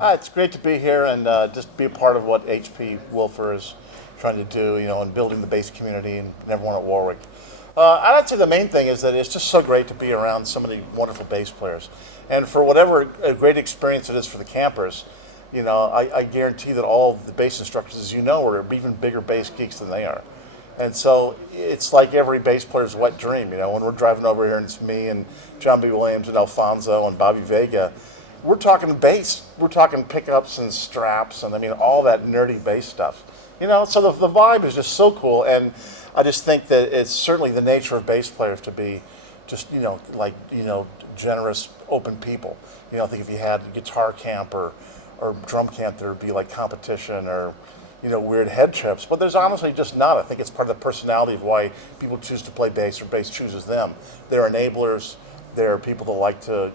It's great to be here and just be a part of what HP Wilfer is trying to do, in building the bass community and everyone at Warwick. I'd say the main thing is that it's just so great to be around so many wonderful bass players. And for whatever a great experience it is for the campers, I guarantee that all of the bass instructors, as you know, are even bigger bass geeks than they are. And so it's like every bass player's wet dream. When we're driving over here and it's me and John B. Williams and Alfonso and Bobby Vega, we're talking bass. We're talking pickups and straps and all that nerdy bass stuff. So the vibe is just so cool. And I just think that it's certainly the nature of bass players to be just, generous, open people. I think if you had guitar camp or drum camp, there'd be like competition or weird head trips, but there's honestly just not. I think it's part of the personality of why people choose to play bass or bass chooses them. They're enablers. They're people that like to,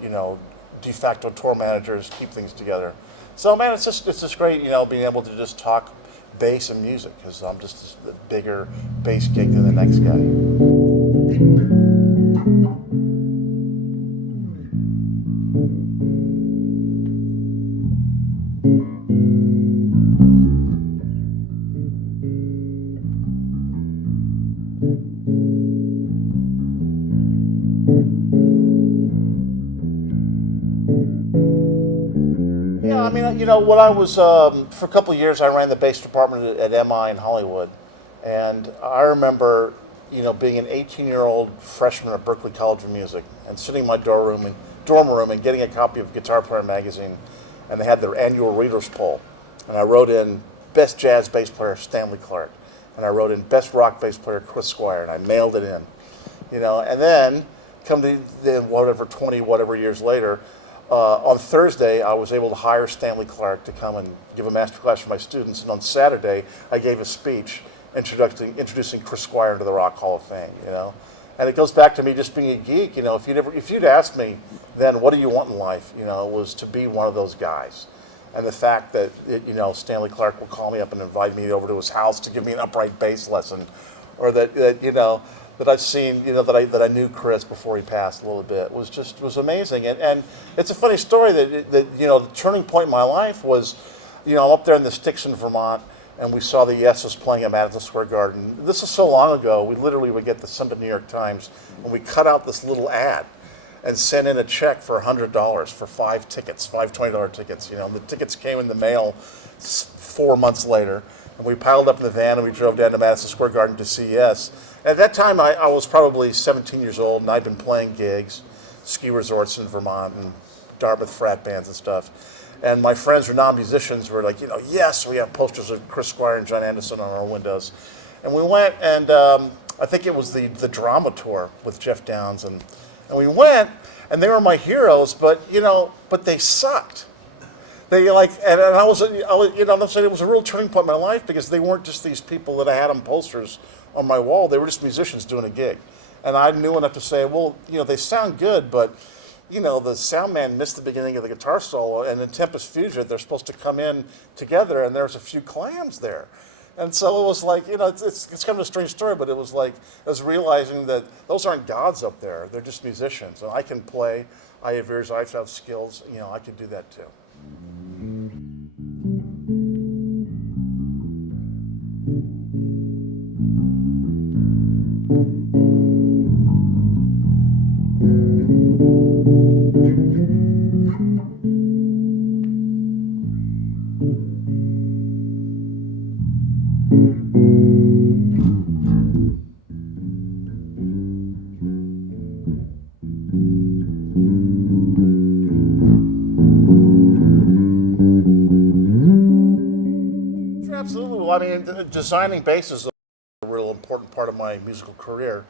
de facto tour managers, keep things together. So man, it's just great, being able to just talk bass and music because I'm just a bigger bass geek than the next guy. Yeah, when I was for a couple of years, I ran the bass department at MI in Hollywood, and I remember, being an 18-year-old freshman at Berklee College of Music and sitting in my dorm room and getting a copy of Guitar Player magazine, and they had their annual readers poll, and I wrote in best jazz bass player Stanley Clarke, and I wrote in best rock bass player Chris Squire, and I mailed it in, and then come to the whatever 20 whatever years later. On Thursday, I was able to hire Stanley Clarke to come and give a master class for my students, and on Saturday, I gave a speech introducing Chris Squire into the Rock Hall of Fame. And it goes back to me just being a geek. If you'd asked me then, what do you want in life? It was to be one of those guys, and the fact that Stanley Clarke will call me up and invite me over to his house to give me an upright bass lesson, or that I've seen, that I knew Chris before he passed a little bit was amazing. And it's a funny story that the turning point in my life was, I'm up there in the sticks in Vermont, and we saw the Yeses playing at Madison Square Garden. This is so long ago. We literally would get the Sunday New York Times, and we cut out this little ad and sent in a check for $100 for 5 tickets, five $20 tickets. The tickets came in the mail 4 months later, and we piled up in the van and we drove down to Madison Square Garden to see Yes. At that time, I was probably 17 years old, and I'd been playing gigs, ski resorts in Vermont, and Dartmouth frat bands and stuff. And my friends who are non-musicians were like, yes, we have posters of Chris Squire and John Anderson on our windows. And we went, and I think it was the drama tour with Jeff Downs, and we went, and they were my heroes, but they sucked. They and I was, I'm saying it was a real turning point in my life because they weren't just these people that I had on posters on my wall. They were just musicians doing a gig, and I knew enough to say, well, they sound good, but the sound man missed the beginning of the guitar solo, and in Tempest Fusion, they're supposed to come in together, and there's a few clams there. And so it was like, it's kind of a strange story, but it was like I was realizing that those aren't gods up there. They're just musicians, and I can play. I have ears. I have skills. I could do that too. Sure, absolutely. Well, designing bass is a real important part of my musical career.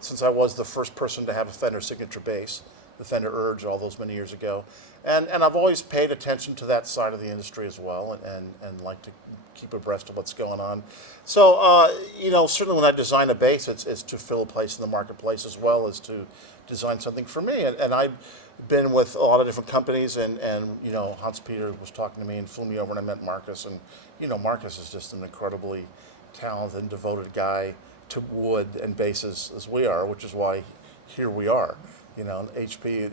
Since I was the first person to have a Fender signature bass, the Fender Urge, all those many years ago, and I've always paid attention to that side of the industry as well, and like to keep abreast of what's going on. So, certainly when I design a bass, it's to fill a place in the marketplace as well as to design something for me. And I've been with a lot of different companies, and Hans Peter was talking to me and flew me over, and I met Marcus, and Marcus is just an incredibly talented and devoted guy to wood and basses as we are, which is why here we are. and HP,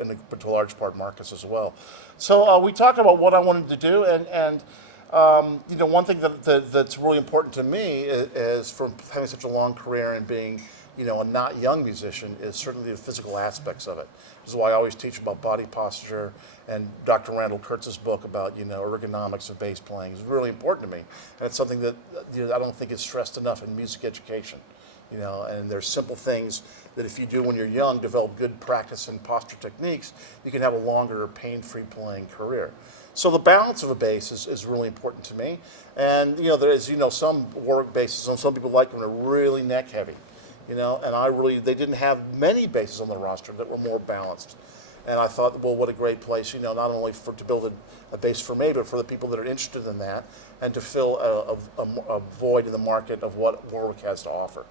and to a large part Marcus as well. So we talked about what I wanted to do, and one thing that's really important to me is from having such a long career and being, a not young musician, is certainly the physical aspects of it. This is why I always teach about body posture, and Dr. Randall Kurtz's book about, ergonomics of bass playing is really important to me. And it's something that, I don't think is stressed enough in music education. And there's simple things that if you do when you're young, develop good practice and posture techniques, you can have a longer pain-free playing career. So the balance of a bass is really important to me. And, there is, some Warwick basses, and some people like them, are really neck heavy. And they didn't have many basses on the roster that were more balanced. And I thought, well, what a great place, not only to build a bass for me, but for the people that are interested in that, and to fill a void in the market of what Warwick has to offer.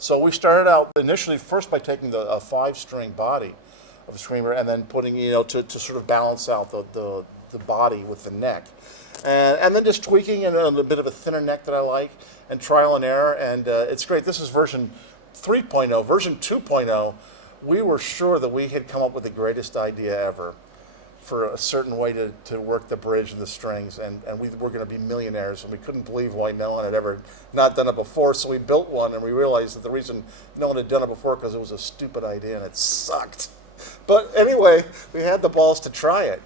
So we started out initially first by taking a 5-string body of a screamer and then putting, to sort of balance out the body with the neck. And then just tweaking and a bit of a thinner neck that I like, and trial and error, and it's great. This is version 3.0. Version 2.0, we were sure that we had come up with the greatest idea ever for a certain way to work the bridge and the strings, and we were going to be millionaires, and we couldn't believe why no one had ever not done it before. So we built one, and we realized that the reason no one had done it before because it was a stupid idea and it sucked. But anyway, we had the balls to try it,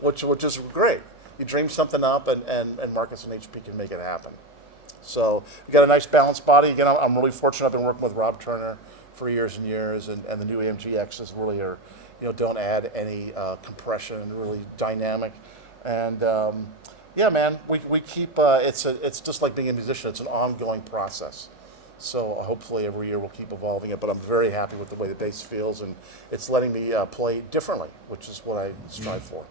which is great. You dream something up, and Marcus and HP can make it happen. So we got a nice balanced body. Again, I'm really fortunate. I've been working with Rob Turner for years and years, and the new AMG X's really are, don't add any compression, really dynamic. And yeah, man, we keep, it's just like being a musician. It's an ongoing process. So hopefully every year we'll keep evolving it, but I'm very happy with the way the bass feels, and it's letting me play differently, which is what I strive for.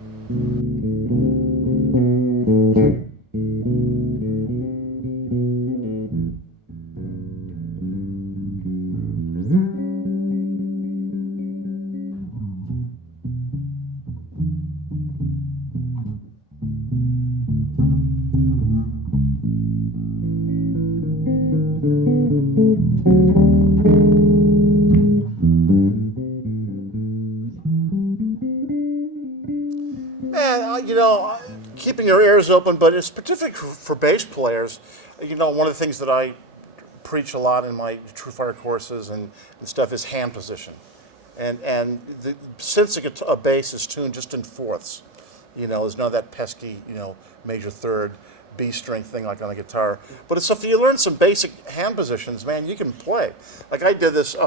Keeping your ears open, but it's particularly for bass players. One of the things that I preach a lot in my True Fire courses and stuff is hand position. Since a bass is tuned just in fourths, there's none of that pesky, major third, B string thing like on a guitar. But it's if you learn some basic hand positions, man, you can play. Like I did this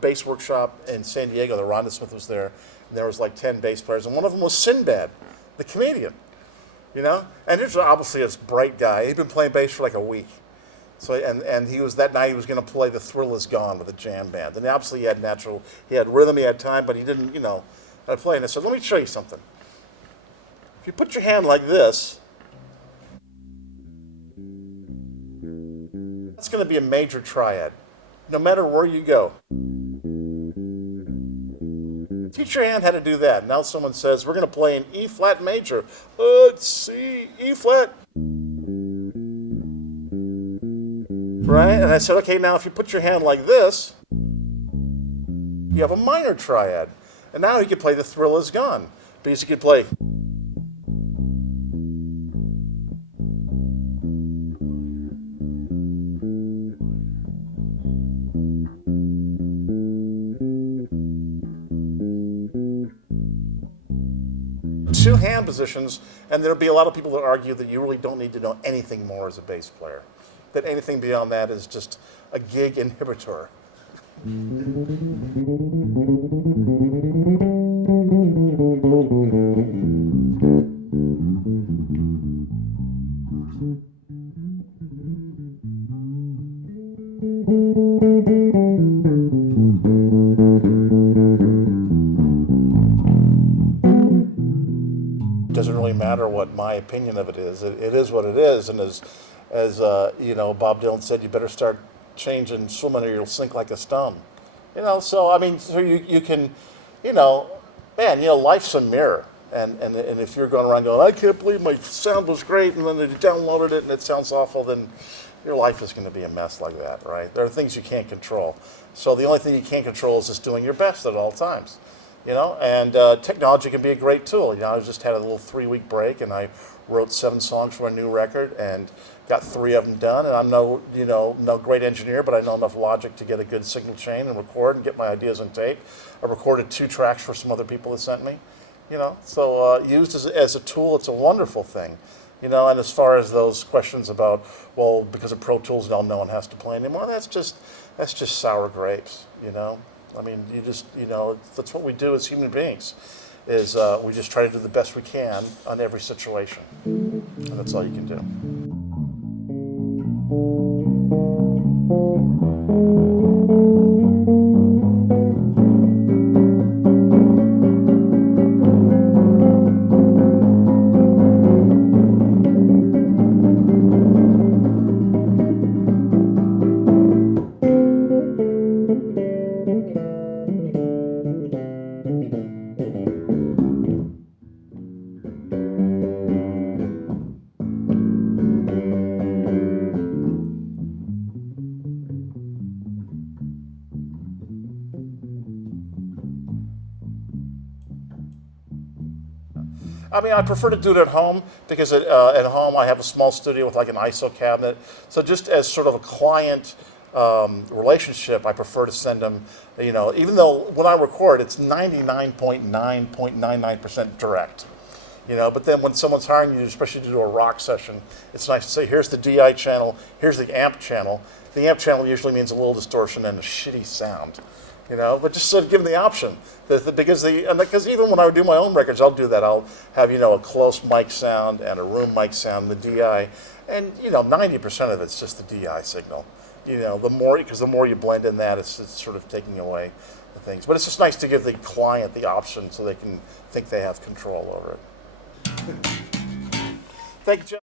bass workshop in San Diego. The Rhonda Smith was there, and there was like 10 bass players, and one of them was Sinbad, the comedian. And he's obviously this bright guy. He'd been playing bass for like a week. So and he was that night he was going to play "The Thrill Is Gone" with a jam band. And obviously he had rhythm, he had time, but he didn't, how to play. And I said, let me show you something. If you put your hand like this, it's going to be a major triad, no matter where you go. Teach your hand how to do that. Now someone says, we're going to play an E flat major. Let's see, E flat. Right? And I said, okay, now if you put your hand like this, you have a minor triad. And now you can play "The Thrill Is Gone," because you could play. Two hand positions, and there'll be a lot of people that argue that you really don't need to know anything more as a bass player. That anything beyond that is just a gig inhibitor. Doesn't really matter what my opinion of it is. It is what it is, and as Bob Dylan said, you better start changing swimming or you'll sink like a stone. So I mean, so you can, man, life's a mirror, and if you're going around going, I can't believe my sound was great, and then you downloaded it and it sounds awful, then your life is going to be a mess like that, right? There are things you can't control. So the only thing you can't control is just doing your best at all times. And technology can be a great tool. I just had a little 3-week break, and I wrote 7 songs for a new record, and got 3 of them done. And I'm no great engineer, but I know enough Logic to get a good signal chain and record and get my ideas on tape. I recorded 2 tracks for some other people that sent me. So used as a tool, it's a wonderful thing. And as far as those questions about, well, because of Pro Tools now no one has to play anymore, that's just sour grapes. I mean, that's what we do as human beings, is we just try to do the best we can on every situation, and that's all you can do. I mean, I prefer to do it at home because at home I have a small studio with like an ISO cabinet. So just as sort of a client relationship, I prefer to send them, even though when I record, it's 99.999% direct. But then when someone's hiring you, especially to do a rock session, it's nice to say, here's the DI channel, here's the amp channel. The amp channel usually means a little distortion and a shitty sound. But just sort of give them the option. Because even when I do my own records, I'll do that. I'll have, a close mic sound and a room mic sound, the DI. And, 90% of it's just the DI signal. Because the more you blend in that, it's sort of taking away the things. But it's just nice to give the client the option so they can think they have control over it. Thank you, John.